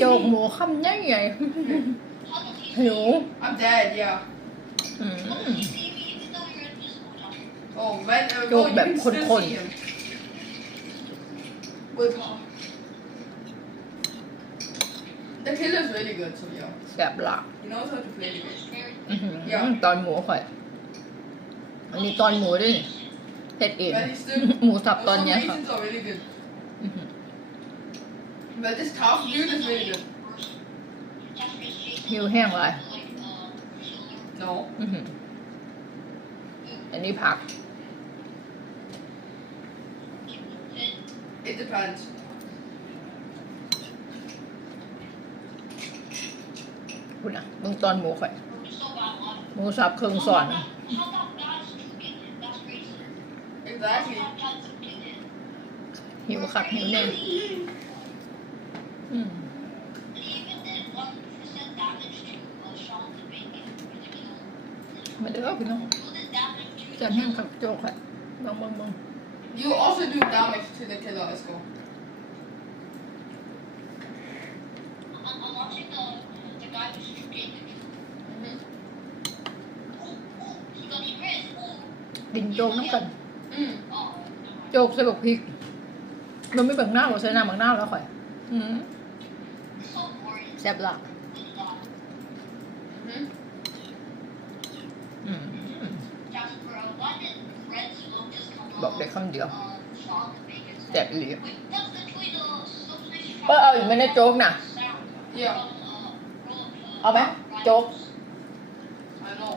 โจกห me. มูคำใหญ่ใหญ่หิว I'm dead, yeah. อืม Oh, when, uh, Yo, oh, you แบบ can still คนๆ see him. With, uh, the killer's really good, so yeah. แซ่บหลัก He knows how to play the game. อื้อหืออย่าตอนหมูข่อย อันนี้ตอนหมูด้วยนี่เฮ็ดเอง But he's still, หมูสับ for ตอน some เนี้ยค่ะ reasons are really good. อื้อหือ But this tough dude is really good. หิวแห้งเลย No. อื้อหืออันนี้ผัก It depends. คุณอะมึงตอนหมูข่อยหมูสับเครื่องสอน Exactly. หิวคักหิวแน่ อืมมาเด้อพี่น้องจะแห้งคักโจกข่อยลองเบิ่งเบิ่ง You also do damage to the killer, let's go. Mhm. กินโจกน้ำกัน Mm. โจกใส่บักพริ แล้วข่อยอืมแซ่บหลัก Mhm. อืมบอกได้คำเดียวแซ่บอีหลีเออเอาอีกไหมในโจ๊กน่ะ Yeah, เอาไหมโจ๊ก I know.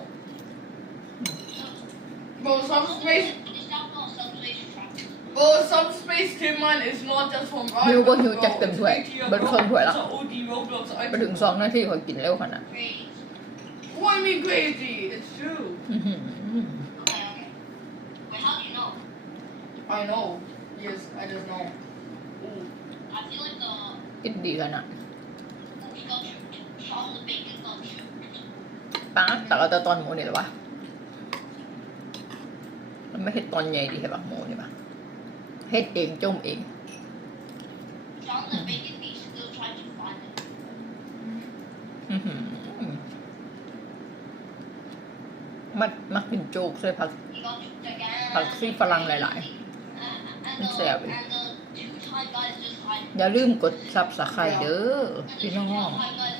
But subspace, but subspace Tim man is not just from หิวก็ Ryan, หิว bro. จากเต็มถ้วย It's right เบิด here, เครื่องถ้วย bro. แล้ว It's a OD Roblox ไป item. ถึงสองนาทีข่อยกินเร็วขนาด What do you mean crazy? It's true. อื้อหือ I know. Yes, I just know. Ooh. กินดีขนาดป้าแต่เราจะตอนหมูนี่หรอวะมันไม่เห็ดตอนใหญ่ดีใช่ปะหมูนี่ปะ เฮ็ดเองจมเองอื้อหือมัดมักกินโจ๊กใส่ผักผักชีฝรั่งหลายมันแซ่บอีกๆอย่าลืมกดซับสไครเด้อพี่น้องๆ